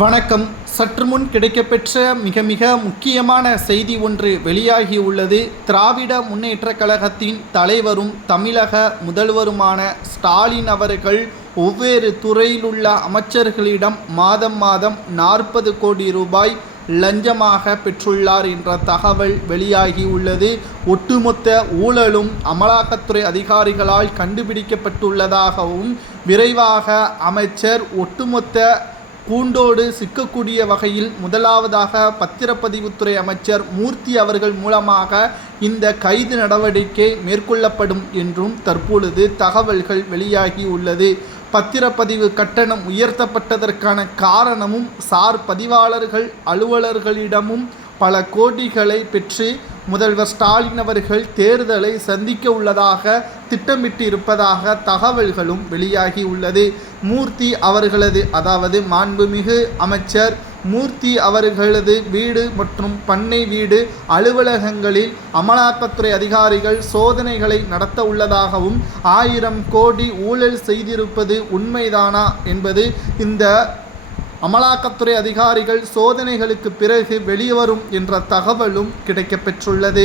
வணக்கம். சற்று முன் கிடைக்கப்பெற்ற மிக முக்கியமான செய்தி ஒன்று வெளியாகியுள்ளது. திராவிட முன்னேற்றக் கழகத்தின் தலைவரும் தமிழக முதல்வருமான ஸ்டாலின் அவர்கள் ஒவ்வொரு துறையிலுள்ள அமைச்சர்களிடம் மாதம் 40 கோடி ரூபாய் லஞ்சமாக பெற்றுள்ளார் என்ற தகவல் வெளியாகியுள்ளது. ஒட்டுமொத்த ஊழலும் அமலாக்கத்துறை அதிகாரிகளால் கண்டுபிடிக்கப்பட்டுள்ளதாகவும் விரைவாக அமைச்சர் ஒட்டுமொத்த கூண்டோடு சிக்கக்கூடிய வகையில் முதலாவதாக பத்திரப்பதிவுத்துறை அமைச்சர் மூர்த்தி அவர்கள் மூலமாக இந்த கைது நடவடிக்கை மேற்கொள்ளப்படும் என்றும் தற்பொழுது தகவல்கள் வெளியாகி உள்ளது. பத்திரப்பதிவு கட்டணம் உயர்த்தப்பட்டதற்கான காரணமும் சார் பதிவாளர்கள் அலுவலர்களிடமும் பல கோடிகளை பெற்று முதல்வர் ஸ்டாலின் அவர்கள் தேர்தலை சந்திக்க உள்ளதாக திட்டமிட்டு இருப்பதாக தகவல்களும் வெளியாகி உள்ளது. மூர்த்தி அவர்களது அதாவது மாண்புமிகு அமைச்சர் மூர்த்தி அவர்களது வீடு மற்றும் பண்ணை வீடு அலுவலகங்களில் அமலாக்கத்துறை அதிகாரிகள் சோதனைகளை நடத்த உள்ளதாகவும் 1000 கோடி ஊழல் செய்திருப்பது உண்மைதானா என்பது இந்த அமலாக்கத்துறை அதிகாரிகள் சோதனைகளுக்கு பிறகு வெளிவரும் என்ற தகவலும் கிடைக்கப்பெற்றுள்ளது.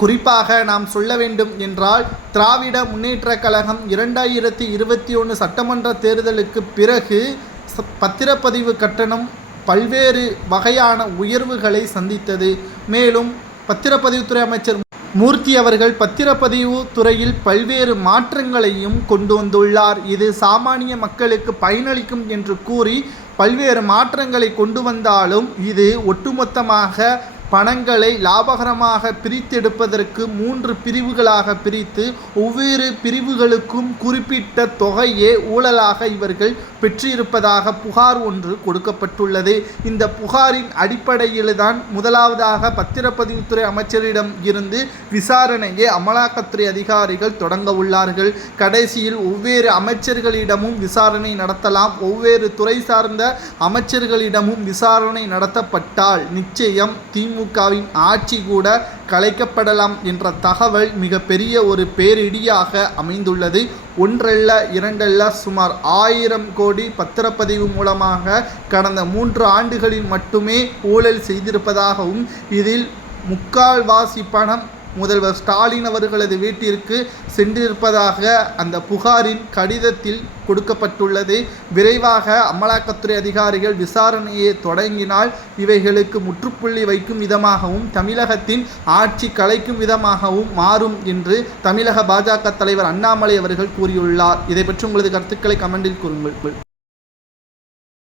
குறிப்பாக நாம் சொல்ல வேண்டும் என்றால் திராவிட முன்னேற்றக் கழகம் 2021 சட்டமன்ற தேர்தலுக்கு பிறகு பத்திரப்பதிவு கட்டணம் பல்வேறு வகையான உயர்வுகளை சந்தித்தது. மேலும் பத்திரப்பதிவுத்துறை அமைச்சர் மூர்த்தி அவர்கள் பத்திரப்பதிவு துறையில் பல்வேறு மாற்றங்களையும் கொண்டு வந்துள்ளார். இது சாமானிய மக்களுக்கு பயனளிக்கும் என்று கூறி பல்வேறு மாற்றங்களை கொண்டு வந்தாலும் இது ஒட்டுமொத்தமாக பணங்களை லாபகரமாக பிரித்தெடுப்பதற்கு 3 பிரிவுகளாக பிரித்து ஒவ்வொரு பிரிவுகளுக்கும் குறிப்பிட்ட தொகையே ஊழலாக இவர்கள் பெற்றிருப்பதாக புகார் ஒன்று கொடுக்கப்பட்டுள்ளது. இந்த புகாரின் அடிப்படையில்தான் முதலாவதாக பத்திரப்பதிவுத்துறை அமைச்சரிடம் இருந்து விசாரணையை அமலாக்கத்துறை அதிகாரிகள் தொடங்க உள்ளார்கள். கடைசியில் ஒவ்வொரு அமைச்சர்களிடமும் விசாரணை நடத்தலாம். ஒவ்வொரு துறை சார்ந்த அமைச்சர்களிடமும் விசாரணை நடத்தப்பட்டால் நிச்சயம் திமுகவின் ஆட்சி கூட கலைக்கப்படலாம் என்ற தகவல் மிக பெரிய ஒரு பேரிடியாக அமைந்துள்ளது. ஒன்றல்ல இரண்டல்ல சுமார் 1000 கோடி பத்திரப்பதிவு மூலமாக கடந்த 3 ஆண்டுகளில் மட்டுமே ஊழல் செய்திருப்பதாகவும் இதில் முக்கால்வாசி பணம் முதல்வர் ஸ்டாலின் அவர்களது வீட்டிற்கு சென்றிருப்பதாக அந்த புகாரின் கடிதத்தில் கொடுக்கப்பட்டுள்ளது. விரைவாக அமலாக்கத்துறை அதிகாரிகள் விசாரணையை தொடங்கினால் இவைகளுக்கு முற்றுப்புள்ளி வைக்கும் விதமாகவும் தமிழகத்தின் ஆட்சி கலைக்கும் விதமாகவும் மாறும் என்று தமிழக பாஜக தலைவர் அண்ணாமலை அவர்கள் கூறியுள்ளார். இதை பற்றி உங்களது கருத்துக்களை கமெண்டில் கூறுங்கள்.